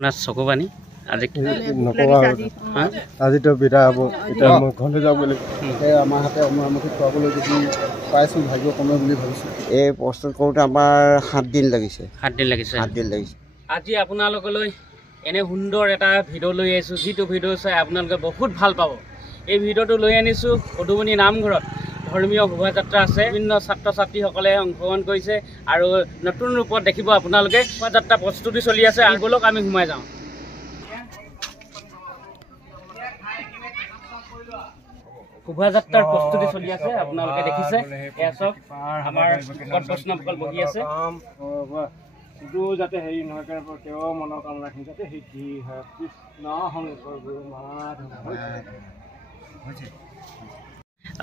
আপোনাৰ চকু পানী আজি নকবা আজিতো বিদায় হ'ব এতিয়া মই ঘৰলৈ যাব লাগিব এই আমাৰ হাতে অমৰামুখী খোৱাবলৈ যদি পাইছোঁ ভাগ্য কমে বুলি ভাবিছোঁ এই প্ৰস্তুত কৰোঁতে আমাৰ 7 দিন লাগিছে 7 দিন লাগিছে আজি আপোনালোকলৈ এনে সুন্দৰ এটা ভিডিঅ' লৈ আহিছোঁ যিটো ভিডিঅ' চাই আপোনালোকে বহুত ভাল পাব এই ভিডিঅ'টো লৈ আনিছোঁ পদুমণি নামঘৰত ধৰ্মীয় শোভাযাত্ৰা আছে বিভিন্ন ছাত্ৰ ছাত্ৰীসকলে অংশগ্ৰহণ কৰিছে আৰু নতুন ৰূপত দেখিব আপোনালোকে শোভাযাত্ৰা প্ৰস্তুতি চলি আছে বলক আমি সোমাই যাওঁ শোভাযাত্ৰাৰ প্ৰস্তুতি চলি আছে আপোনালোকে দেখিছে এয়া চব আমাৰ বৈষ্ণৱসকল বহি আছে যাতে হেৰি নহয় তেওঁ মনৰ কামনাখিনি যাতে সিদ্ধি হয় কৃষ্ণ শংকৰ গুৰু মাধৱ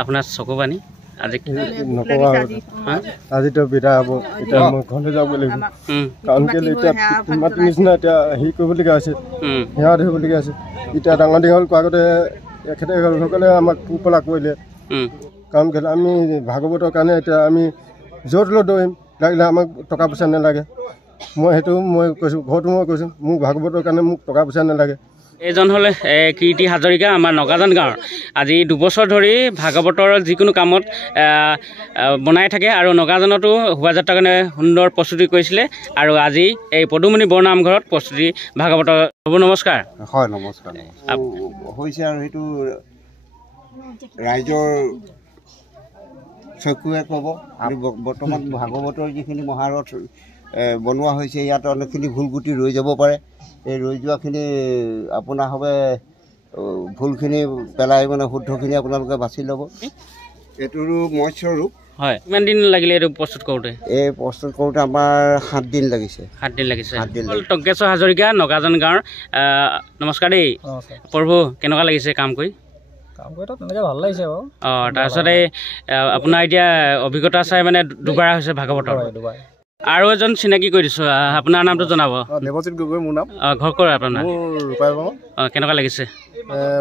আপোনাৰ চকু পানী আজি নকবা আজিতো বিদায় হ'ব এতিয়া মই ঘৰলৈ যাব লাগিব কাৰণ কেলৈ এতিয়া মাটি নিচিনা এতিয়া হেৰি কৰিবলগীয়া হৈছে সেৱা ধৰিবলগীয়া হৈছে এতিয়া ডাঙৰ দীঘল আগতে এখেতসকলে আমাক পোপলা কৰিলে কাৰণ কেলৈ আমি ভাগৱতৰ কাৰণে এতিয়া আমি য'ত লৈ দৌৰিম লাগিলে আমাক টকা পইচা নালাগে মই সেইটো মই কৈছোঁ ঘৰতো মই কৈছোঁ মোক ভাগৱতৰ কাৰণে মোক টকা পইচা নালাগে এইজন হ'লে কীৰ্তি হাজৰিকা আমাৰ নগাজান গাঁৱৰ আজি 2 বছৰ ধৰি ভাগৱতৰ যিকোনো কামত বনাই থাকে আৰু নগাজানতো শোভাযাত্ৰাৰ কাৰণে সুন্দৰ প্ৰস্তুতি কৰিছিলে আৰু আজি এই পদুমণি বৰনামঘৰত প্ৰস্তুতি ভাগৱতৰ নমস্কাৰ হয় নমস্কাৰ হৈছে আৰু সেইটো ৰাইজৰ চকুৱে ক'ব আৰু বৰ্তমান ভাগৱতৰ যিখিনি মহাৰথ বনোৱা হৈছে ইয়াত অনেকখিনি ভুলগুটি ৰৈ যাব পাৰে এই ৰৈ যোৱাখিনি আপোনাৰ হবে ভুলখিনি পেলাই মানে শুদ্ধখিনি আপোনালোকে বাছি ল'ব এইটোৰো মৎস্য ৰূপ হয় কিমান দিন লাগিলে এইটো প্ৰস্তুত কৰোঁতে এই প্ৰস্তুত কৰোঁতে আমাৰ 7 দিন লাগিছে 7 দিন লাগিছে টংকেশ্বৰ হাজৰিকা নগাজান গাঁৱৰ নমস্কাৰ দেই প্ৰভু কেনেকুৱা লাগিছে কাম কৰি তেনেকৈ ভাল লাগিছে বাৰু তাৰপিছতে আপোনাৰ এতিয়া অভিজ্ঞতা চাই মানে দুবাৰ হৈছে ভাগৱতৰ আৰু এজন চিনাকি কৰি দিছোঁ আপোনাৰ নামটো জনাব দেৱজিৎ গগৈ মোৰ নাম ঘৰ ক'ৰ আপোনাৰ ৰূপাই বাবা কেনেকুৱা লাগিছে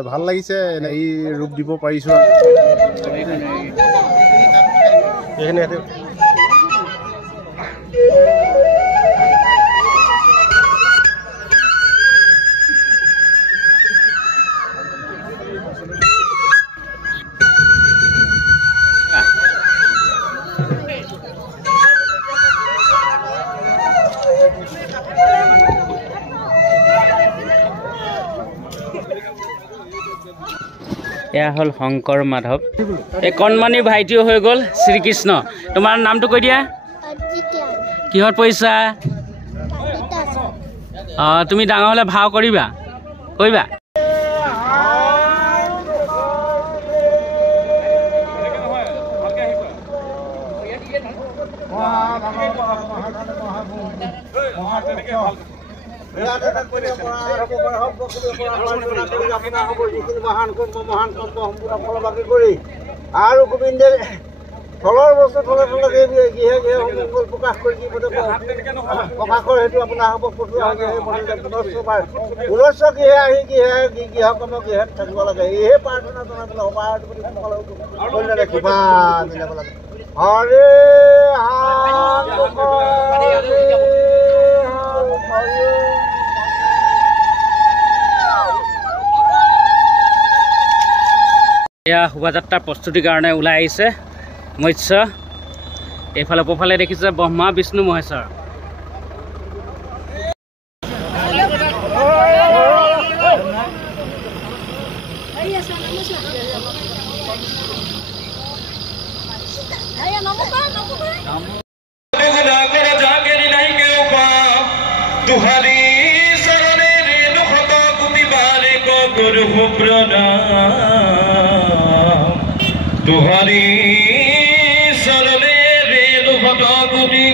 ভাল লাগিছে এই ৰূপ দিব পাৰিছোঁ এইখিনি এয়া হ'ল শংকৰ মাধৱ এই কণমানি ভাইটিও হৈ গ'ল শ্ৰীকৃষ্ণ তোমাৰ নামটো কৈ দিয়া কিহত পঢ়িছা তুমি ডাঙৰ হ'লে ভাও কৰিবা আৰু গোবিন্দে ফলৰ বস্তু থলে গৃহে প্ৰকাশ কৰি প্ৰকাশৰ সেইটো আপোনাৰ হ'ব পুৰুষ গৃহে আহি গৃহ কৰ্ম গৃহত থাকিব লাগে এইহে প্ৰাৰ্থনা জনাই কিবা মিলাব লাগে হৰে এয়া শোভাযাত্ৰাৰ প্ৰস্তুতিৰ কাৰণে ওলাই আহিছে মৎস্য এইফালে ওপৰফালে দেখিছে ব্ৰহ্মা বিষ্ণু মহেশ্বৰ तुहारी शरणे रेणु भटगुरी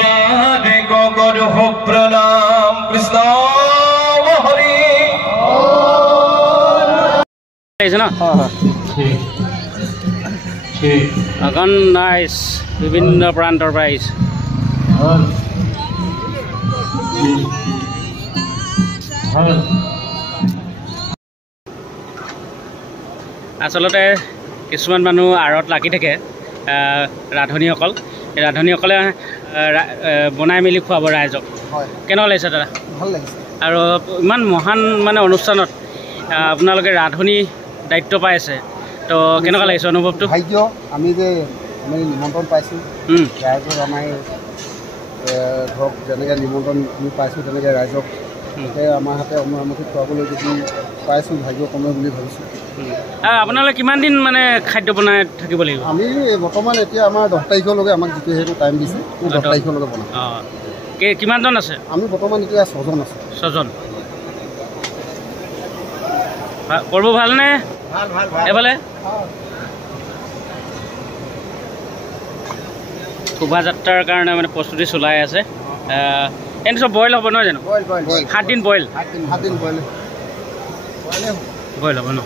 बारे गगर हो प्रणाम कृष्ण हरि অগণ নাইচ বিভিন্ন প্ৰান্তৰ পৰা আহিছে আচলতে কিছুমান মানুহ আৰত লাগি থাকে ৰাধনীসকল ৰাধনীসকলে বনাই মেলি খুৱাব ৰাইজক কেনেকুৱা লাগিছে দাদা ভাল লাগিছে আৰু ইমান মহান মানে অনুষ্ঠানত আপোনালোকে ৰান্ধনি দায়িত্ব পাই আছে তো কেনেকুৱা লাগিছে অনুভৱটো? ভাগ্য আমি যে আমি নিমন্ত্ৰণ পাইছোঁ ৰাইজক আমাৰ ধৰক যেনেকৈ নিমন্ত্ৰণ আমি পাইছোঁ তেনেকৈ ৰাইজক আমাৰ হাতে অমৰামতি খুৱাবলৈ যদি পাইছোঁ ভাগ্য কমে বুলি ভাবিছোঁ। আপোনালোকে কিমান দিন মানে খাদ্য বনাই থাকিব লাগিব? আমি বৰ্তমান এতিয়া আমাৰ 10 তাৰিখলৈকে আমাক যিটো সেইটো টাইম দিছে 10 তাৰিখলৈকে বনাম। কিমানজন আছে? আমি বৰ্তমান এতিয়া 6জন আছোঁ। 6জন। পৰ্ব ভালনে? এফালে শোভাযাত্ৰাৰ কাৰণে মানে প্ৰস্তুতি চলাই আছে। এনে চব বইল হ'ব নহয় জানো? 7 দিন বইল। 7 দিন বইল হ'ব ন?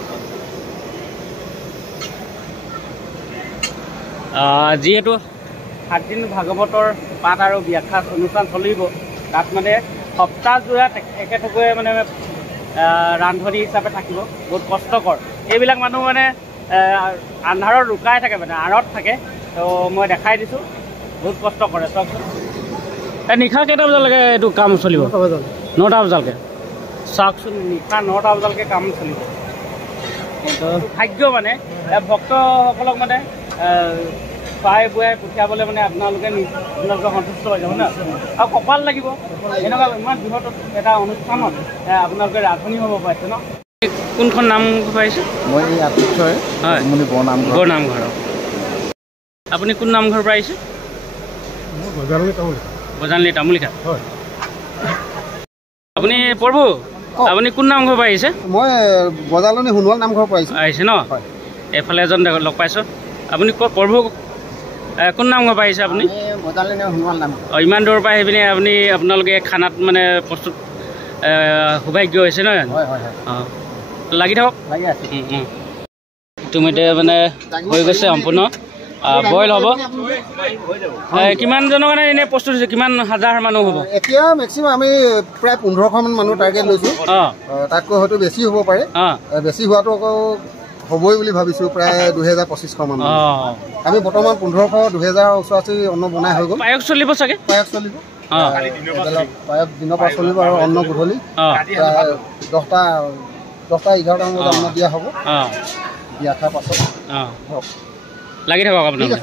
যিহেতু 7 দিন ভাগৱতৰ পাঠ আৰু ব্যাখ্যা অনুষ্ঠান চলিব, তাত মানে সপ্তাহজোৰা একেথকৈ মানে ৰান্ধনি হিচাপে থাকিব, বহুত কষ্টকৰ। এইবিলাক মানুহ মানে আন্ধাৰত লুকাই থাকে, মানে আঁৰত থাকে। তো মই দেখাই দিছোঁ, বহুত কষ্ট কৰে। চাওকচোন নিশা কেইটা বজালৈকে এইটো কাম চলিব? 9টা বজালৈকে। চাওকচোন নিশা 9টা বজালৈকে কাম চলিব। তো ভাগ্য মানে ভক্তসকলক মানে খুৱাই বুৱাই পঠিয়াবলৈ মানে আপোনালোকে সন্তুষ্ট হৈ যাব ন, আৰু কপাল লাগিব এনেকুৱা ইমান বৃহৎ এটা অনুষ্ঠানত আপোনালোকে ৰান্ধনি হ'ব পাৰিছে ন। কোনখন নাম পাৰিছে? মই এই আতিথ্যই হয় বৰ নামঘৰ। আপুনি কোন নামঘৰ পৰা আহিছে? বজানলি তামুলিকা। হয়। আপুনি প্ৰভু আপুনি কোন নামঘৰ পৰা আহিছে? মই বজালনি সোণোৱাল নামঘৰৰ পৰা আহিছে ন? এইফালে এজন লগ পাইছোঁ। আপুনি ক'ত প্ৰভু কোন নামঘৰ পৰা আহিছে আপুনি? ইমান দূৰৰ পৰা আহি পিনে আপোনালোকে খানাত মানে প্ৰস্তুত সৌভাগ্য হৈছে নহয় জানো? অঁ লাগি থাকক। ইতিমধ্যে মানে হৈ গৈছে সম্পূৰ্ণ বইল হ'ব। কিমানজনৰ কাৰণে এনেই প্ৰস্তুত হৈছে? কিমান হাজাৰ মানুহ হ'ব? এতিয়া মেক্সিমাম আমি প্ৰায় 1500মান মানুহ টাৰ্গেট লৈছোঁ। তাতকৈ হয়তো বেছি হ'ব পাৰে। বেছি হোৱাটো আকৌ হ'বই বুলি ভাবিছোঁ, প্ৰায় 2000-2500 মান। আমি বৰ্তমান 1500-2000 ওচৰা-ওচৰি অন্ন বনাই হৈ গ'ল। পায়স চলিব চাগে? পায়স চলিব, পায়স দিনৰ পৰা চলিব আৰু অন্ন গধূলি প্ৰায় 10টা-11টামান বজাত অন্ন দিয়া হ'ব। দিয়া খোৱাৰ পাছত লাগি থাকক আপোনালোকে।